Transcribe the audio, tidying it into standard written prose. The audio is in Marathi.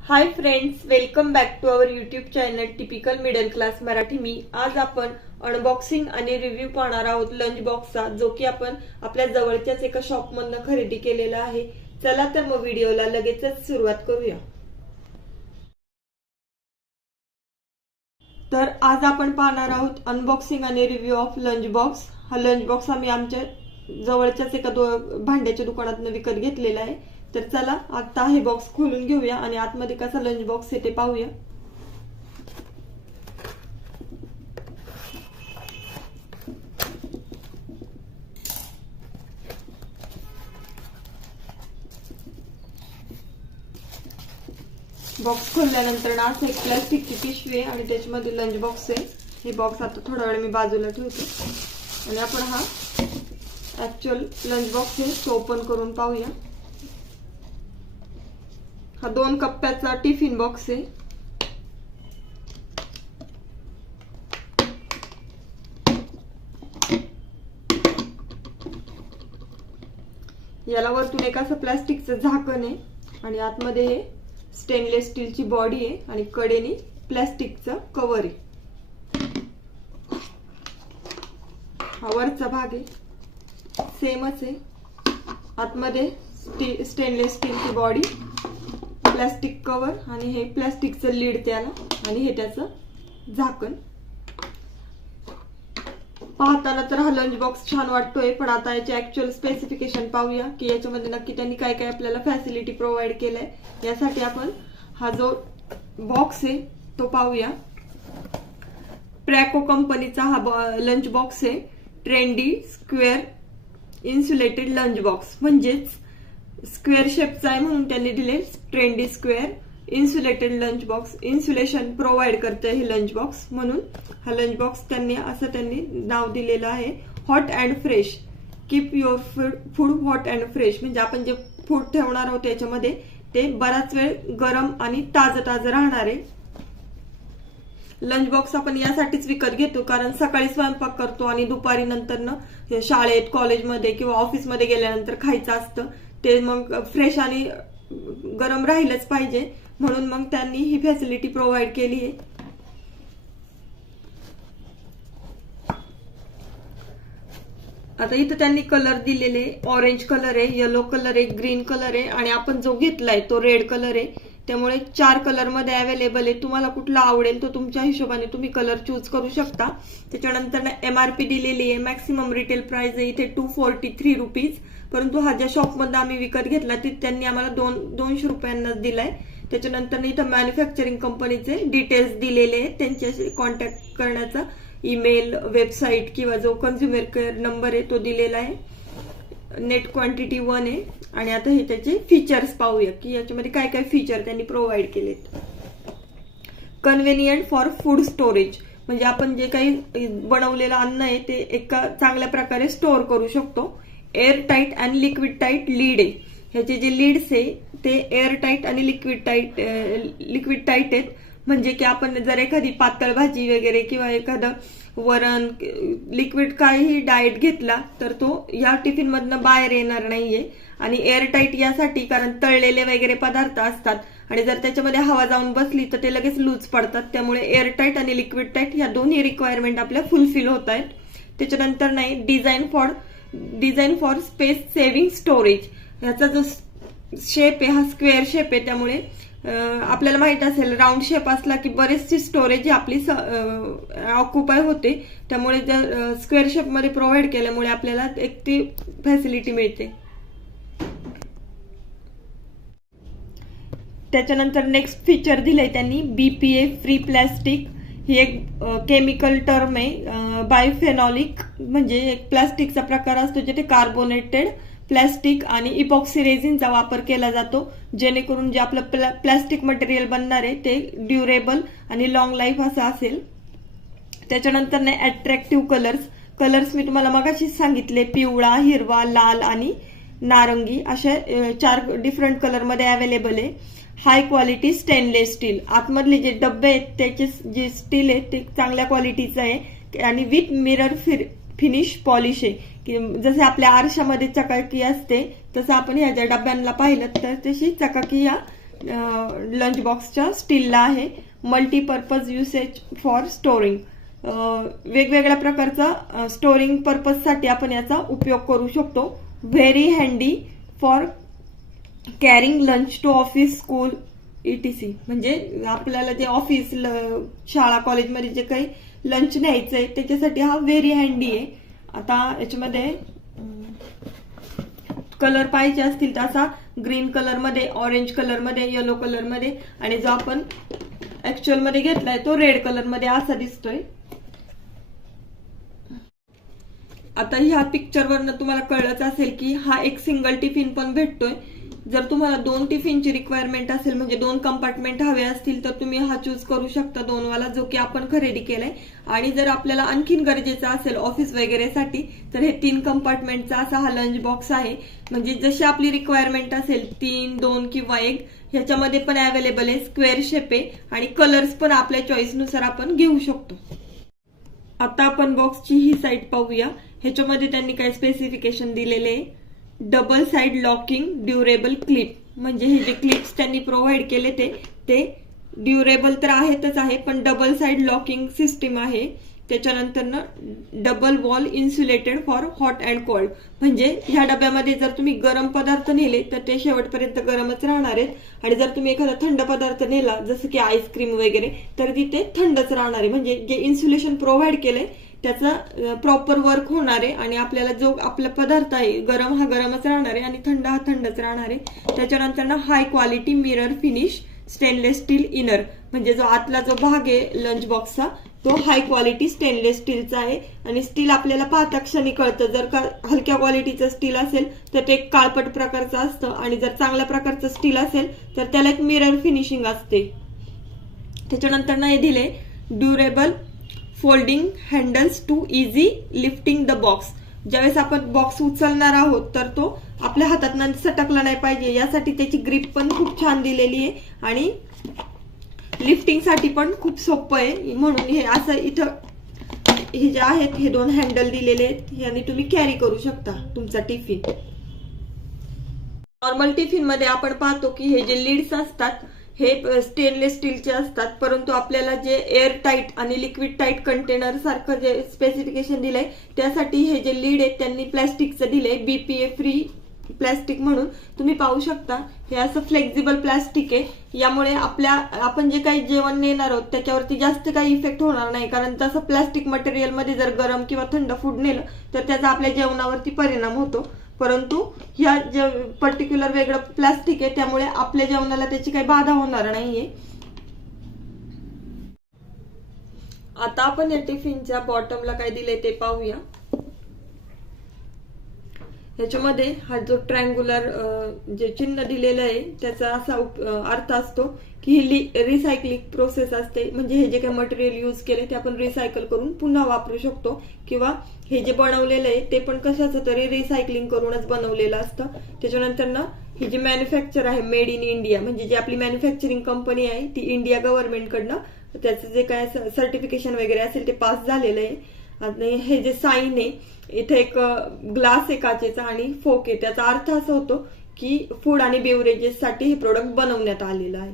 High friends, welcome back to our YouTube channel typical middle class Marathi. आज आपण अनबॉक्सिंग आणि रिव्ह्यू पाहणार आहोत लंच बॉक्सचा, जो की आपण आपल्या जवळच्याच एका शॉप मधून खरेदी केलेला आहे. चला तर मग व्हिडिओला लगेचच सुरुवात करूया. तर आज आपण पाहणार आहोत अनबॉक्सिंग आणि रिव्ह्यू ऑफ लंच बॉक्स. हा लंच बॉक्स आम्ही आमच्या जवळच्याच एका भांड्याच्या दुकानातून विकत घेतलेला आहे. तर चला आता हे बॉक्स खोलून घेऊया आणि आतमध्ये कसा लंच बॉक्स आहे ते पाहूया. बॉक्स खोलल्यानंतर ना असं एक प्लास्टिकची पिशवी आहे आणि त्याच्यामध्ये लंच बॉक्स आहे. हे बॉक्स आता थोडा वेळ मी बाजूला ठेवतो आणि आपण हा ऍक्च्युअल लंच बॉक्स आहे तो ओपन करून पाहूया. हा 2 कप्प्याचा टिफिन बॉक्स आहे. याला वरतून एक असं प्लास्टिकचं झाकण आहे आणि आतमध्ये हे स्टेनलेस स्टीलची बॉडी आहे आणि कडेने प्लास्टिकचं कव्हर आहे. हा वरचा भाग आहे, सेमच आहे. आतमध्ये स्टेनलेस स्टीलची बॉडी, प्लास्टिक कव्हर आणि हे प्लास्टिकचं लीड त्याला आणि हे त्याचं झाकण. पाहताना तर हा लंच बॉक्स छान वाटतोय, पण आता याचे ऍक्च्युअल स्पेसिफिकेशन पाहूया की याच्यामध्ये नक्की त्यांनी काय काय आपल्याला फॅसिलिटी प्रोव्हाइड केलंय. यासाठी आपण हा जो बॉक्स आहे तो पाहूया. प्रॅको कंपनीचा हा लंच बॉक्स आहे. Trendy square insulated lunch box, म्हणजेच स्क्वेअर शेपचा आहे म्हणून त्यांनी दिले trendy square insulated lunch box. Insulation provide करते हे लंच बॉक्स, म्हणून हा लंच बॉक्स त्यांनी नाव दिलेलं आहे. Hot and fresh, keep your food hot and fresh, म्हणजे आपण जे फूड ठेवणार आहोत त्याच्यामध्ये ते बराच वेळ गरम आणि ताजं राहणार आहे. लंच बॉक्स आपण यासाठीच विकत घेतो कारण सकाळी स्वयंपाक करतो आणि दुपारी नंतर शाळेत, कॉलेजमध्ये किंवा ऑफिसमध्ये गेल्यानंतर खायचं असतं. ते मग फ्रेश आणि गरम राहिलंच पाहिजे, म्हणून मग त्यांनी ही फॅसिलिटी प्रोव्हाइड केली आहे. आता इथं त्यांनी कलर दिलेले, ऑरेंज कलर आहे, येलो कलर आहे, ग्रीन कलर आहे आणि आपण जो घेतलाय तो रेड कलर आहे. त्यामुळे 4 कलर मध्ये अवेलेबल आहे. तुम्हाला कुठला आवडेल तो तुमच्या हिशोबाने तुम्ही कलर चूज करू शकता. त्याच्यानंतर MRP दिलेली आहे. मॅक्सिमम रिटेल प्राइस आहे इथे 243 रुपीज, परंतु हा ज्या शॉपमध्ये आम्ही विकत घेतला ते त्यांनी आम्हाला 200 रुपयांना दिलाय. त्याच्यानंतर इथं मॅन्युफॅक्चरिंग कंपनीचे डिटेल्स दिलेले आहेत, त्यांच्याशी कॉन्टॅक्ट करण्याचा ईमेल, वेबसाईट किंवा जो कन्झ्युमर केअर नंबर आहे तो दिलेला आहे. नेट क्वांटिटी 1 आहे. आणि आता हे त्याचे फीचर्स पाहूया की याच्यामध्ये काय काय फीचर त्यांनी प्रोव्हाइड केलेत. कन्व्हिनियंट फॉर फूड स्टोरेज, म्हणजे आपण जे काही बनवलेलं अन्न आहे ते एका चांगल्या प्रकारे स्टोअर करू शकतो. एअर टाईट आणि लिक्विड टाईट लीड आहे. ह्याचे जे लीड्स आहे ते एअर टाईट आणि लिक्विड टाईट आहेत, म्हणजे की आपण जर एखादी पातळ भाजी वगैरे किंवा एखादं वरण, लिक्विड काहीही डाएट घेतला तर तो या टिफिन मधनं बाहेर येणार नाहीये. आणि एअर टाईट यासाठी कारण तळलेले वगैरे पदार्थ असतात आणि जर त्याच्यामध्ये हवा जाऊन बसली तर ते लगेच लूज पडतात. त्यामुळे एअर टाईट आणि लिक्विड टाईट या दोन्ही रिक्वायरमेंट आपल्या फुलफिल होत आहेत. त्याच्यानंतर नाही, design for space saving storage. ह्याचा जो शेप आहे हा स्क्वेअर शेप आहे, त्यामुळे आपल्याला माहित असेल राऊंड शेप असला की बरेचशी स्टोरेज आपली ऑक्युपाय होते. त्यामुळे जर स्क्वेअर शेप मध्ये प्रोव्हाइड केल्यामुळे आपल्याला एक ती फॅसिलिटी मिळते. त्याच्यानंतर नेक्स्ट फीचर दिलंय त्यांनी BPA फ्री प्लॅस्टिक. ही एक केमिकल टर्म आहे. बायोफेनॉलिक म्हणजे एक प्लास्टिकचा प्रकार असतो जिथे कार्बोनेटेड प्लास्टिक आणि इपॉक्सी रेझिनचा वापर केला जातो, जेणेकरून जे आपलं प्लास्टिक मटेरियल बनणार आहे ते ड्युरेबल आणि लॉंग लाईफ असं असेल. त्याच्यानंतर नाही, अट्रॅक्टिव्ह कलर्स मी तुम्हाला मगाशीच सांगितले, पिवळा, हिरवा, लाल आणि नारंगी अशा 4 डिफरंट कलर मध्ये अवेलेबल आहे. हाय क्वालिटी स्टेनलेस स्टील, आतमधले जे डब्बे आहेत त्याचे जे स्टील आहे ते चांगल्या क्वालिटीचं आहे आणि विथ मिरर फिनिश पॉलिश आहे. की जसे आपल्या आरशामध्ये चकाकी असते तसं आपण ह्या ज्या डब्यांना पाहिलं तर तशी चकाकी या लंच बॉक्सच्या स्टीलला आहे. मल्टीपर्पज युसेज फॉर स्टोरिंग, वेगवेगळ्या प्रकारचा स्टोरिंग पर्पजसाठी आपण याचा उपयोग करू शकतो. Very handy for carrying lunch to office, school ETC. म्हणजे आपल्याला जे ऑफिस, शाळा, कॉलेजमध्ये जे काही लंच न्यायचंय त्याच्यासाठी हा व्हेरी हँडी आहे. आता याच्यामध्ये कलर पाहिजे असतील तर असा ग्रीन कलर मध्ये, ऑरेंज कलर मध्ये, येलो कलर मध्ये, आणि जो आपण ऍक्च्युअल मध्ये घेतलाय तो रेड कलर मध्ये असा दिसतोय. आता ह्या पिक्चरवरनं तुम्हाला कळलंच असेल की हा एक सिंगल टिफिन पण भेटतोय. जर तुम्हाला 2 टिफिनची रिक्वायरमेंट असेल, म्हणजे 2 कंपार्टमेंट हवे असतील, तर तुम्ही हा चूज करू शकता 2 वाला, जो की आपण खरेदी केलाय. आणि जर आपल्याला आणखीन गरजेचं असेल ऑफिस वगैरेसाठी, तर हे 3 कंपार्टमेंटचा असा हा लंच बॉक्स आहे. म्हणजे जशी आपली रिक्वायरमेंट असेल 3, 2 किंवा 1, ह्याच्यामध्ये पण अवेलेबल आहे. स्क्वेअर शेप आहे आणि कलर्स पण आपल्या चॉईसनुसार आपण घेऊ शकतो. आता आपण बॉक्सची ही साईड पाहूया. ह्याच्यामध्ये त्यांनी काय स्पेसिफिकेशन दिलेले आहे. Double side locking durable clip, म्हणजे हे जे क्लिप्स त्यांनी प्रोव्हाइड केले ते ड्युरेबल तर आहेतच आहे, पण डबल साइड लॉकिंग सिस्टीम आहे. त्याच्यानंतर ना double wall insulated for hot and cold, म्हणजे ह्या डब्यामध्ये जर तुम्ही गरम पदार्थ नेले तर ते शेवटपर्यंत गरमच राहणार आहेत, आणि जर तुम्ही एखादा थंड पदार्थ नेला जसं की आईस्क्रीम वगैरे तर तिथे थंडच राहणार आहे. म्हणजे जे इन्सुलेशन प्रोव्हाइड केलंय त्याचा प्रॉपर वर्क होणार आहे, आणि आपल्याला जो आपला पदार्थ आहे गरम हा गरमच राहणार आहे आणि थंड हा थंडच राहणार आहे. त्याच्यानंतर ना high quality mirror finish stainless steel inner, म्हणजे जो आतला जो भाग आहे लंच बॉक्सचा तो हाय क्वालिटी स्टेनलेस स्टीलचा आहे. आणि स्टील आपल्याला पाहता क्षणी कळतं. जर का हलक्या क्वालिटीचं स्टील असेल तर ते एक काळपट प्रकारचं असतं, आणि जर चांगल्या प्रकारचं स्टील असेल तर त्याला एक मिरर फिनिशिंग असते. त्याच्यानंतर ना हे दिले durable folding handles to easy lifting the box. ज्यावेळेस आपण बॉक्स उचलणार आहोत तर तो आपल्या हातात सटकला नाही पाहिजे, यासाठी त्याची ग्रिप पण खूप छान दिलेली आहे, आणि लिफ्टिंग साठी पण खूप सोपं आहे. म्हणून हे असं इथं हे जे आहेत हे 2 हँडल दिलेले आहेत, यांनी तुम्ही कॅरी करू शकता तुमचा टिफिन. नॉर्मल टिफिन मध्ये आपण पाहतो की हे जे लीड्स असतात हे स्टेनलेस स्टीलचे असतात, परंतु आपल्याला जे एअर टाईट आणि लिक्विड टाईट कंटेनर सारखं जे स्पेसिफिकेशन दिलंय त्यासाठी हे जे लीड आहेत त्यांनी प्लॅस्टिकचं दिलंय, BPA फ्री प्लॅस्टिक म्हणून. तुम्ही पाहू शकता हे असं फ्लेक्झिबल प्लॅस्टिक आहे. यामुळे आपण जे काही जेवण नेणार आहोत त्याच्यावरती जास्त काही इफेक्ट होणार नाही, कारण तसं प्लॅस्टिक मटेरियल मध्ये जर गरम किंवा थंड फूड नेलं तर त्याचा आपल्या जेवणावरती परिणाम होतो. परंतु ह्या जे पर्टिक्युलर वेगळं प्लास्टिक आहे त्यामुळे आपल्या जेवणाला त्याची काही बाधा होणार नाहीये. आता आपण या टिफिनच्या बॉटमला काय दिले ते पाहूया. ह्याच्यामध्ये हा जो ट्रायंग्युलर जे चिन्ह दिलेलं आहे त्याचा असा अर्थ असतो की ही रिसायकलिंग प्रोसेस असते. म्हणजे हे जे काही मटेरियल यूज केले ते आपण रिसायकल करून पुन्हा वापरू शकतो, किंवा हे जे बनवलेलं आहे ते पण कशाचं तरी रिसायकलिंग करूनच बनवलेलं असतं. त्याच्यानंतर ना ही जी मॅन्युफॅक्चर आहे मेड इन इंडिया, म्हणजे जी आपली मॅन्युफॅक्चरिंग कंपनी आहे ती इंडिया गव्हर्नमेंटकडनं त्याचं जे काय सर्टिफिकेशन वगैरे असेल ते पास झालेलं आहे. आणि हे जे साईन आहे इथे एक ग्लास आहे काचेचा आणि फोक आहे, त्याचा अर्थ असा होतो की फूड आणि बेवरेजेस साठी हे प्रोडक्ट बनवण्यात आलेलं आहे.